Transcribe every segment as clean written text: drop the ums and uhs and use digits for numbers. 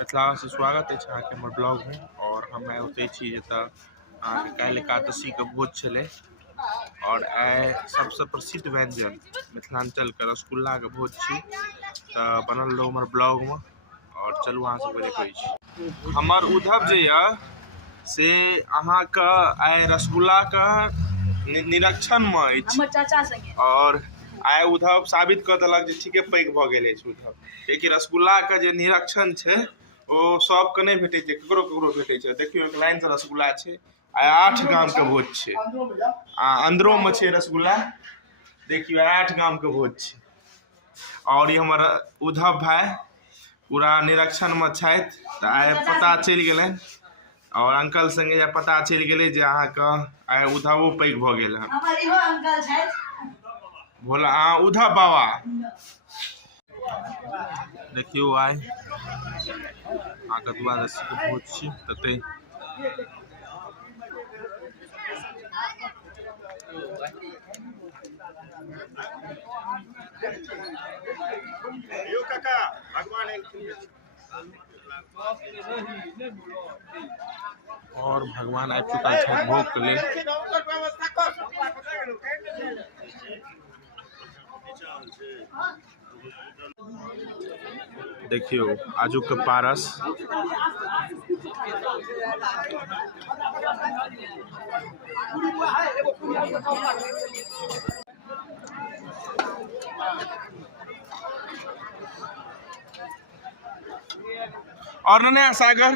मिथिला से स्वागत है अहाँके हमर ब्लॉग में। और हम ओते छी जतऽ अहाँके काल्हि एकादशी के भोज छलै और आइ सबसे प्रसिद्ध व्यंजन मिथिलांचल के रसगुल्ला के भोज छी। तो बनल रहो हमर ब्लॉग में और चलू अहाँ सबके देखै छी। हमर उद्धव जे य से अहाँके आइ रसगुल्ला के निरीक्षण में अछि चाचा संगे और आइ उद्धव साबित कर देलक जे ठीके पैघ भ गेल अछि उद्धव, कियाकि रसगुल्ला के जे निरीक्षण छै ओ सबके नहीं भेटै छै, ककरो ककरो भेटै छै। देखियो एक लाइन से रसगुल्ला छै, आइ 8 गाम के भोज छै आ अंदरो में छै रसगुल्ला। देखियो 8 गाम के भोज छै और ये हमर उद्धव भाई पूरा निरीक्षण में छथि। तो आइ पता चलि गेलै और अंकल संगे पता चलि गेलै जे अहाँके आइ उद्धवो पैघ भ गेल हन। हमर इहो अंकल छथि भोला उद्धव बाबा। देखियो आइ अहाँके द्वादशी के भोज छी तते काका भगवान और भगवान आबि चुकल छथि भोग के लेल। देखियो आजू के पारस और नया सागर।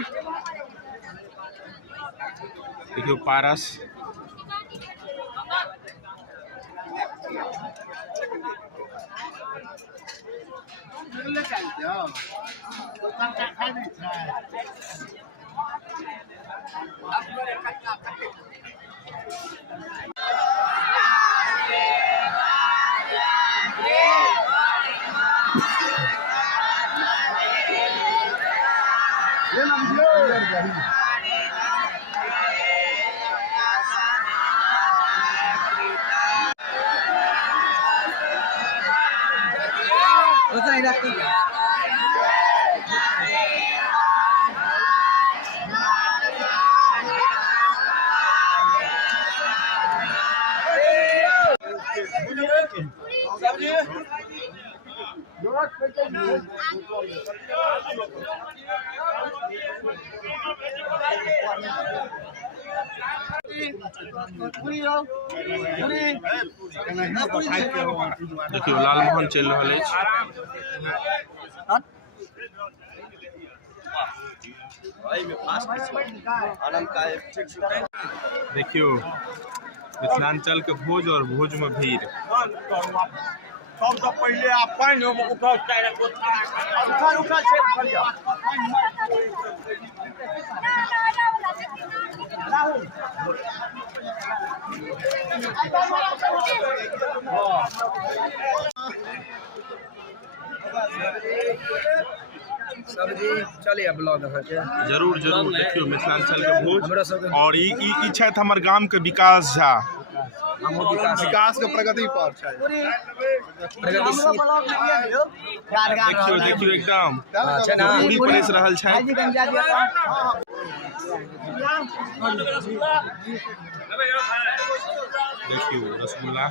देखियो पारस देखियो लालमोहन चल रहा है। देखियो मिथिलांचल के भोज और भोज में भीड़। सबसे पहले आप पानी में उठा सब्जी चलिए ब्लॉग जरूर जरूर देखियो मिथिलांचल के भोज। और ई छथि हमर गाम के विकास झा। विकास के प्रगति पर देखियो देखियो एकदम पूरी परेश रहल छै। देखियो रसगुल्ला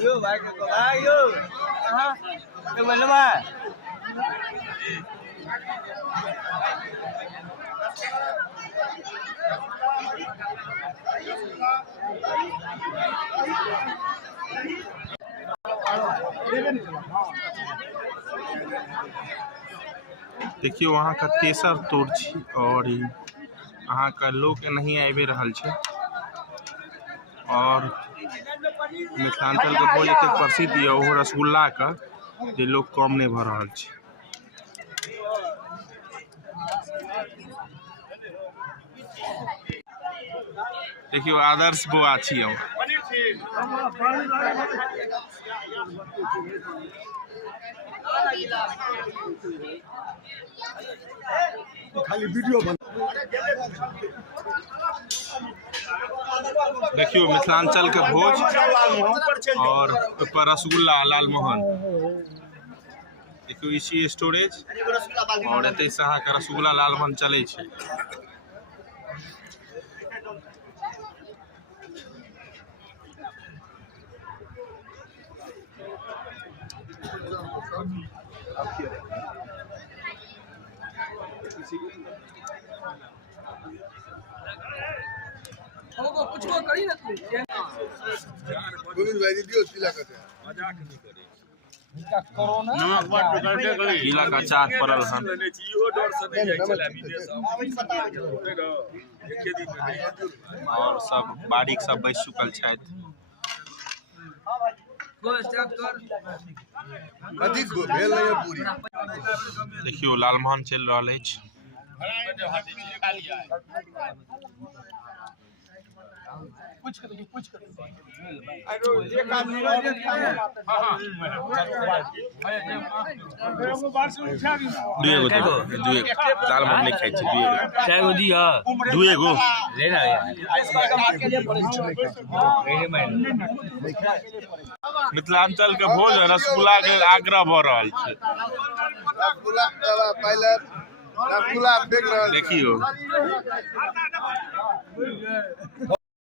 यो भाई यो बोलबा देखियो वहाँ का तेसर तोड़ छी और अहाँ का लोग नहीं आबि रहल छै और मिथिलांचल के भोज एते प्रसिद्ध है ओहो रसगुल्ला का जे लोग कम नहीं भ रहल छै। देखियो आदर्श बुआ छी हम। खाली वीडियो बन। देखियो मिथिलांचल के भोज और ऊपर रसगुल्ला लालमोहन। देखियो इसी स्टोरेज और एते से अहाँ के रसगुल्ला लालमोहन चलै छै। गोविंद भाई दियो तिला कहते हैं गीला का चाक पड़ल हन और सब बारीक सब बैस चुकल छथि। अधिक भेल नहीं है पूरी देखियो लालमोहन चल रहल अछि। लालमोहन नहीं खाई दुएगो मिथिलांचल के भोज रसगुल्ला के आग्रह भ रहल छै। रसगुल्ला पहले रसगुल्ला देख रहा देखियो